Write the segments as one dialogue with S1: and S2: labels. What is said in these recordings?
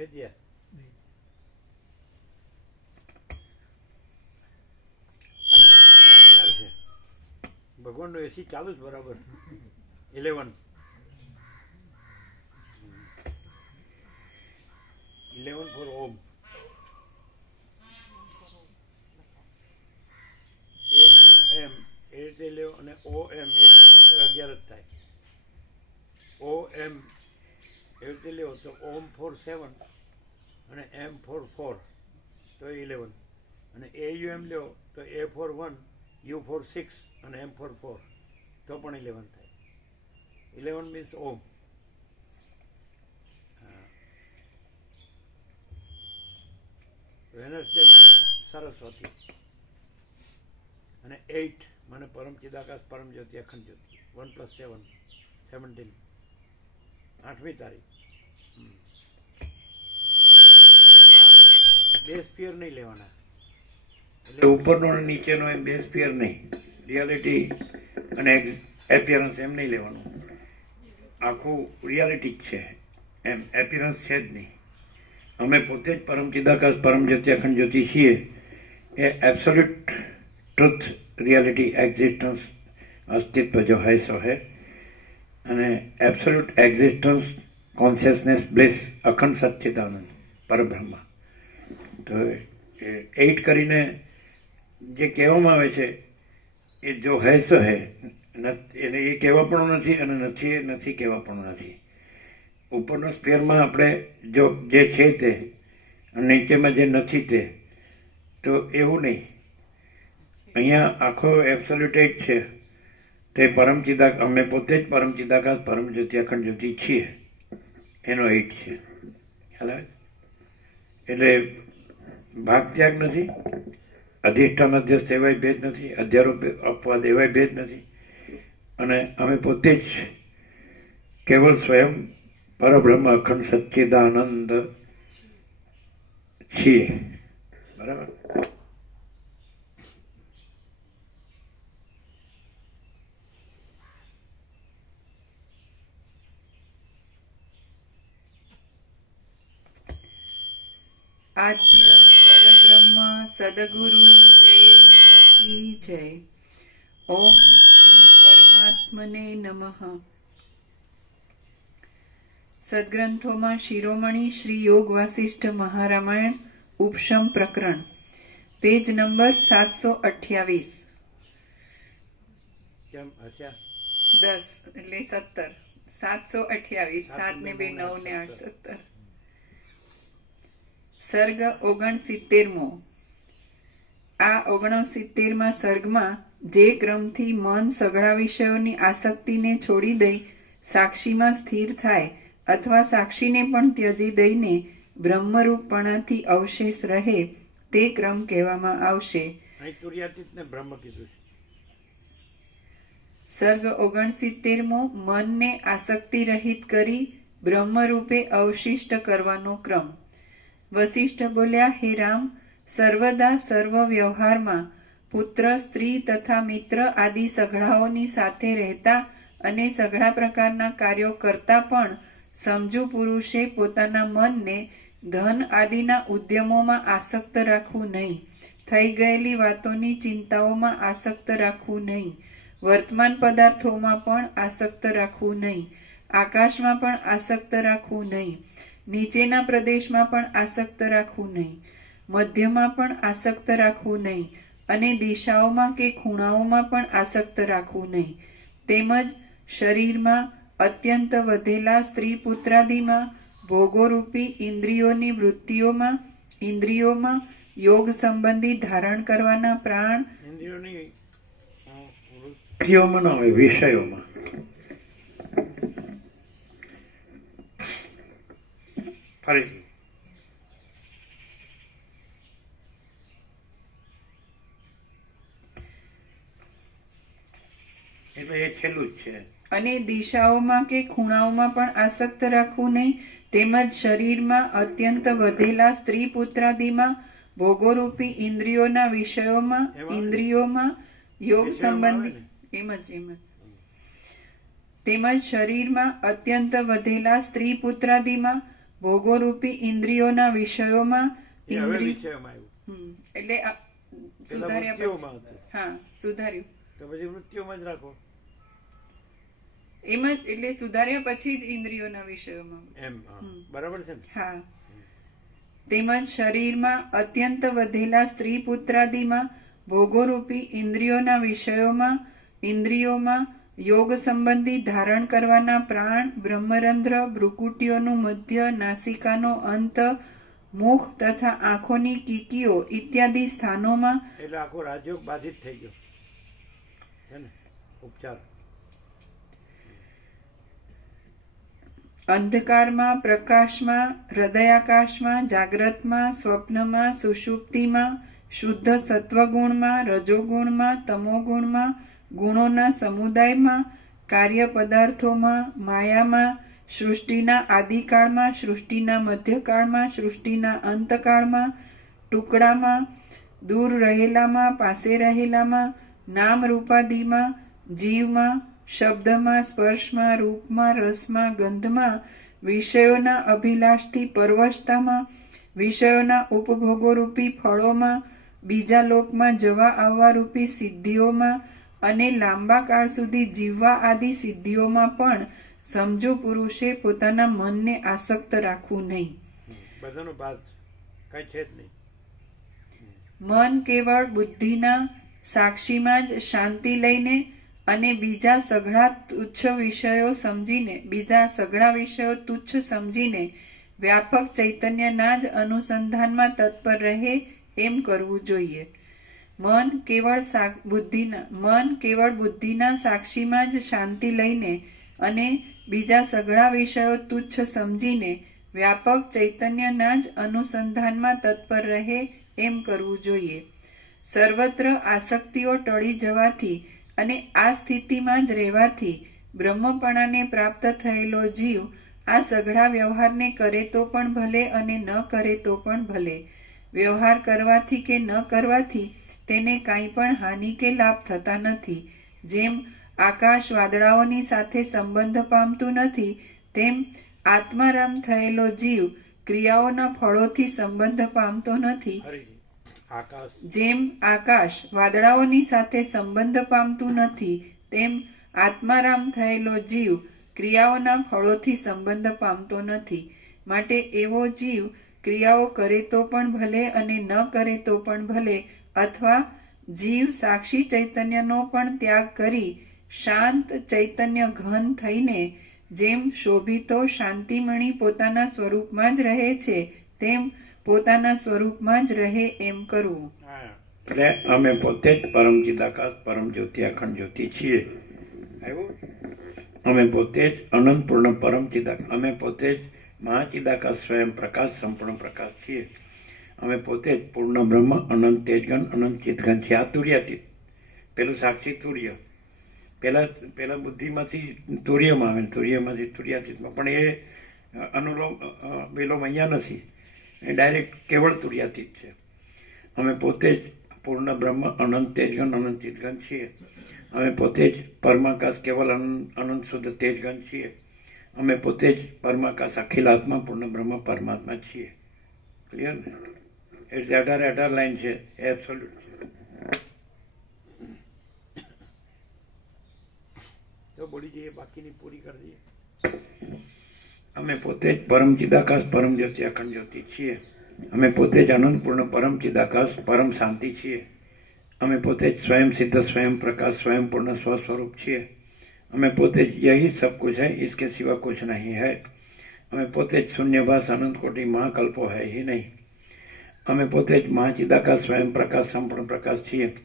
S1: આજે ભગવાનનો એસી ચાલુ જ બરાબર. Eleven eleven four Om A U M A અને ઓ એમ એ અગિયાર જ થાય. ઓ એમ એ રીતે લ્યો તો ઓમ ફોર સેવન અને એમ ફોર ફોર, તો ઇલેવન અને એ યુ એમ લ્યો, તો A four one, U four six અને એમ ફોર ફોર, તો પણ ઇલેવન થાય. ઇલેવન મીન્સ ઓમ. વેનસડે મને સરસ્વતી. અને એઇટ મને પરમ ચિદાકાશ પરમ જ્યોતિ અખંડ જ્યોતિ. One plus seven, seventeen. આઠમી તારીખ. એટલે એમાં બે સ્પિયર નહીં લેવાના. એટલે ઉપરનો અને નીચેનો એમ બે સ્પિયર નહીં. રિયાલિટી અને એપિયરન્સ એમ નહીં લેવાનું. આખું રિયાલિટી જ છે. એમ એપિયરન્સ છે જ નહીં. અમે પોતે જ પરમ ચિદાકાશ, પરમ જ્યોતિ અખંડ જ્યોતિ છીએ. એ એબ્સોલ્યુટ ટ્રુથ રિયાલિટી એક્ઝિસ્ટન્સ અસ્તિત્વ જો હૈ સો હૈ. અને એબ્સોલ્યુટ એક્ઝિસ્ટન્સ કોન્શિયસનેસ બ્લેસ અખંડ સચ્ચિદાનંદ પરબ્રહ્મ. તો એઇટ કરીને જે કહેવામાં આવે છે એ જો હૈ સો હૈ એને એ કહેવા પણ નથી અને નથી એ નથી કહેવા પણ નથી. ઉપરના સ્પેરમાં આપણે જો જે છે તે અને નીચેમાં જે નથી તે તો એવું નહીં. અહીંયા આખો એબ્સોલ્યુટ જ છે. તે પરમ ચિદા અમે પોતે જ પરમ ચિદાકાશ, પરમ જ્યોતિ અખંડ જ્યોતિ છીએ. એનો એટ છે. ખ્યાલ આવે? એટલે ભાગ ત્યાગ નથી, અધિષ્ઠાન અધ્યસ્થ એવાય ભેદ નથી, અધ્યારોપ અપવાદ એવાય ભેદ નથી. અને અમે પોતે જ કેવળ સ્વયં પરબ્રહ્મ અખંડ સચ્ચિદાનંદ છીએ. બરાબર?
S2: આદ્ય પરબ્રહ્મ સદગુરુ દેવ કી જય. ઓમ શ્રી પરમાત્મને નમઃ. સદગ્રંથોમાં શિરોમણી શ્રી યોગ વાસિષ્ઠ મહારામાયણ ઉપશમ પ્રકરણ પેજ નંબર સાતસો અઠ્યાવીસ. દસ એટલે સત્તર. સાતસો અઠ્યાવીસ. સાત ને બે નવ ને આઠ સત્તર. સર્ગ ઓગણસિત્તેરમો. આ ઓગણસિત્તેરમાં સર્ગમાં જે ક્રમથી મન સઘળા વિષયોની આસક્તિને છોડી દઈ સાક્ષીમાં સ્થિર થાય અથવા સાક્ષીને પણ ત્યજી દઈને બ્રહ્મરૂપપણાથી અવશેષ રહે તે ક્રમ કહેવામાં આવશે. સર્ગ ઓગણસિત્તેરમો મનને આસક્તિ રહિત કરી બ્રહ્મરૂપે અવશિષ્ટ કરવાનો ક્રમ. વશિષ્ઠ બોલ્યા, હે રામ, સર્વદા સર્વ વ્યવહારમાં પુત્ર, સ્ત્રી તથા મિત્ર આદિ સઘળાઓની સાથે રહેતા અને સઘળા પ્રકારના કાર્યો કરતા પણ સમજુ પુરુષે પોતાના મનને ધન આદિના ઉદ્યમોમાં આસક્ત રાખવું નહીં. થઈ ગયેલી વાતોની ચિંતાઓમાં આસક્ત રાખવું નહીં. વર્તમાન પદાર્થોમાં પણ આસક્ત રાખવું નહીં. આકાશમાં પણ આસક્ત રાખવું નહીં. નીચેના પ્રદેશમાં પણ આસક્ત રાખવું નહીં, મધ્યમાં પણ આસક્ત રાખવું નહીં અને દિશાઓમાં કે ખૂણાઓમાં પણ આસક્ત રાખવું નહીં. તેમજ શરીરમાં અત્યંત વધેલા સ્ત્રી પુત્રાદિમાં ભોગોરૂપી ઇન્દ્રિયોની વૃત્તિઓમાં ઇન્દ્રિયોમાં યોગ સંબંધી ધારણ કરવાના પ્રાણ
S1: ઇન્દ્રિયોની વિષયોમાં. ફરીથી એટલે એ છેલ્લું જ છે.
S2: અને દિશાઓમાં કે ખૂણાઓમાં પણ આસક્ત રાખવું નહીં તેમજ શરીરમાં અત્યંત વધેલા સ્ત્રી પુત્રાદિમાં ભોગોરૂપી ઇન્દ્રિયોના વિષયોમાં ઇન્દ્રિયોમાં યોગ સંબંધી એમ જ એમ જ. તેમજ શરીરમાં અત્યંત વધેલા સ્ત્રી પુત્રાદિમાં ભોગોરૂપી ઇન્દ્રિયોના વિષયોમાં એટલે સુધાર્યા પછી. હા સુધાર્યું.
S1: તો પછી મૃત્યુમાં જ રાખો.
S2: એમ જ એટલે સુધાર્યા પછી જ ઇન્દ્રિયોના વિષયોમાં.
S1: એમ હા.
S2: હમ.
S1: બરાબર છે ને?
S2: હા. તેમજ શરીરમાં અત્યંત વધેલા સ્ત્રી પુત્રાદિમાં ભોગોરૂપી ઇન્દ્રિયોના વિષયોમાં ઇન્દ્રિયોમાં યોગ સંબંધી ધારણ કરવાના પ્રાણ બ્રહ્મરંધ્ર ભ્રુકુટીઓનું મધ્ય નાસિકાનો અંત મુખ તથા આંખોની કીકીઓ ઇત્યાદિ સ્થાનોમાં
S1: એટલે આખો રાજયોગ બાધિત થઈ ગયો. છે ને? ઉપચાર.
S2: અંધકારમાં પ્રકાશમાં હૃદયાકાશમાં જાગ્રતમાં સ્વપ્નમાં સુષુપ્તિમાં શુદ્ધ સત્વગુણમાં રજોગુણમાં તમોગુણમાં ગુણોના સમુદાયમાં કાર્ય પદાર્થોમાં માયામાં, સૃષ્ટિના આદિકાળમાં, સૃષ્ટિના મધ્યકાળમાં, સૃષ્ટિના અંતકાળમાં, ટુકડામાં, દૂર રહેલામાં, પાસે રહેલામાં, નામ રૂપાદિમાં, જીવમાં, શબ્દમાં, સ્પર્શમાં, રૂપમાં, રસમાં, ગંધમાં, વિષયોના અભિલાષથી પરવશતામાં વિષયોના ઉપભોગો રૂપી ફળોમાં, બીજા લોકમાં જવા આવવા રૂપી સિદ્ધિઓમાં અને લાંબા કાળ સુધી જીવવા આદિ સિદ્ધિઓમાં પણ સમજો પુરુષે પોતાના મનને આસક્ત રાખવું નહીં.
S1: બધાનો ભાગ કઈ છે જ નહીં.
S2: મન કેવળ બુદ્ધિના સાક્ષીમાં જ શાંતિ લઈને અને બીજા સઘળા તુચ્છ વિષયો સમજીને બીજા સઘળા વિષયો તુચ્છ સમજીને વ્યાપક ચૈતન્યના જ અનુસંધાનમાં તત્પર રહે એમ કરવું જોઈએ. મન કેવળ બુદ્ધિના, મન કેવળ બુદ્ધિના સાક્ષીમાં જ શાંતિ લઈને અને બીજા સઘળા વિષયો તુચ્છ સમજીને વ્યાપક ચૈતન્યના જ અનુસંધાનમાં તત્પર રહે એમ કરવું જોઈએ. સર્વત્ર આસક્તિઓ ટળી જવાથી અને આ સ્થિતિમાં જ રહેવાથી બ્રહ્મપણાને પ્રાપ્ત થયેલો જીવ આ સઘળા વ્યવહારને કરે તો પણ ભલે અને ન કરે તો પણ ભલે. વ્યવહાર કરવાથી કે ન કરવાથી તેને કાંઈ પણ હાનિ કે લાભ થતા નથી. જેમ આકાશ વાદળાઓની સાથે સંબંધ પામતું નથી, તેમ આત્મારામ થયેલો જીવ ક્રિયાઓના ફળોથી સંબંધ પામતો નથી. જેમ આકાશ વાદળાઓની સાથે સંબંધ પામતું નથી, તેમ આત્મારામ થયેલો જીવ ક્રિયાઓના ફળોથી સંબંધ પામતો નથી. માટે એવો જીવ ક્રિયાઓ કરે તો પણ ભલે અને ન કરે તો પણ ભલે અથવા જીવ સાક્ષી ચૈતન્યનો પણ ત્યાગ કરી શાંત ચૈતન્ય ઘન થઈને જેમ શોભિતો શાંતિમણી પોતાના સ્વરૂપમાં જ રહે છે, તેમ પોતાના સ્વરૂપમાં જ રહે એમ કરવું.
S1: એટલે અમે પોતે જ પરમ ચિદાકાશ, પરમ જ્યોતિ, અખંડ જ્યોતિ છીએ. અમે પોતે જ અનંતપૂર્ણ પરમ ચિદાકાશ અમે પોતે જ મહાચિદાકાશ સ્વયં પ્રકાશ, સંપૂર્ણ પ્રકાશ છીએ. અમે પોતે જ પૂર્ણ બ્રહ્મ, અનંત તેજગન, અનંત ચિતગન છે આ તુર્યાતીત પેલું સાક્ષી તુર્ય. પહેલાં પહેલાં બુદ્ધિમાંથી તુર્યમાં આવે તુર્યમાંથી તુર્યાતીતમાં પણ એ અનુલોમ વિલોમ અહીંયા નથી. એ ડાયરેક્ટ કેવળ તુર્યાતીત છે. અમે પોતે જ પૂર્ણ બ્રહ્મ, અનંત તેજગન, અનંત ચિતગન છીએ. અમે પોતે જ પરમાકાશ કેવલ અનંત અનંત શુદ્ધ તેજગન છીએ. અમે પોતે જ પરમાકાશ અખિલ આત્મા, પૂર્ણ બ્રહ્મ પરમાત્મા છીએ. ક્લિયર ને? એટલે અઢારે અઢાર લાઈન છે એબ્સોલ્યુટ છે તો બોલી જઈએ બાકીની પૂરી કરી દઈએ અમે પોતે જ પરમ ચિદાકાશ પરમ જ્યોતિ અખંડ જ્યોતિ છીએ અમે પોતે જ અનંતપૂર્ણ પરમ ચિદાકાશ પરમ શાંતિ છીએ અમે પોતે જ સ્વયં સિદ્ધ સ્વયં પ્રકાશ સ્વયં પૂર્ણ સ્વસ્વરૂપ છીએ અમે પોતે જ यही सब कुछ है इसके सिवा कुछ नहीं है અમે પોતે જ શૂન્યભાસ અનંત કોટી મહાકલ્પો है ही નહીં અમે પોતે જ મહાચિદાકાશ સ્વયં પ્રકાશ, સંપૂર્ણ પ્રકાશ છીએ.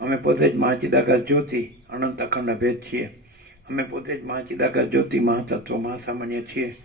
S1: અમે પોતે જ મહાચિદાકાશ જ્યોતિ, અનંત અખંડ અભેદ છીએ. અમે પોતે જ મહાચિદાકાશ જ્યોતિ, મહાતત્વ, મહાસામાન્ય છીએ.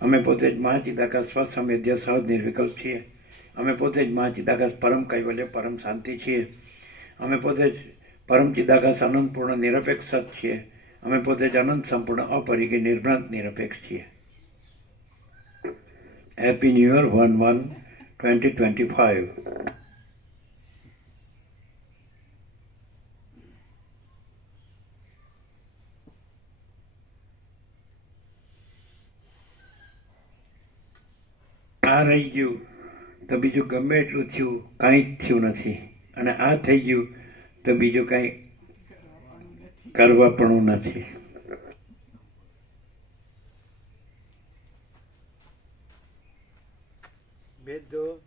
S1: અમે પોતે જ મહાચિદાકાશ સ્વસંવેદ્ય, સહજ નિર્વિકલ્પ છીએ. અમે પોતે જ મહાચિદાકાશ પરમ કૈવલ્ય, પરમ શાંતિ છીએ. અમે પોતે જ પરમ ચિદાકાશ અનંતપૂર્ણ નિરપેક્ષ સત છીએ. અમે પોતે જ અનંત સંપૂર્ણ, અપરિગી, નિર્ભ્રાંત, નિરપેક્ષ છીએ. Happy new year one one twenty twenty five આ રહી ગયું. તો બીજું ગમે એટલું થયું, કાંઈ જ થયું નથી. અને આ થઈ ગયું, તો બીજું કાંઈ પણ નથી
S3: ભેદ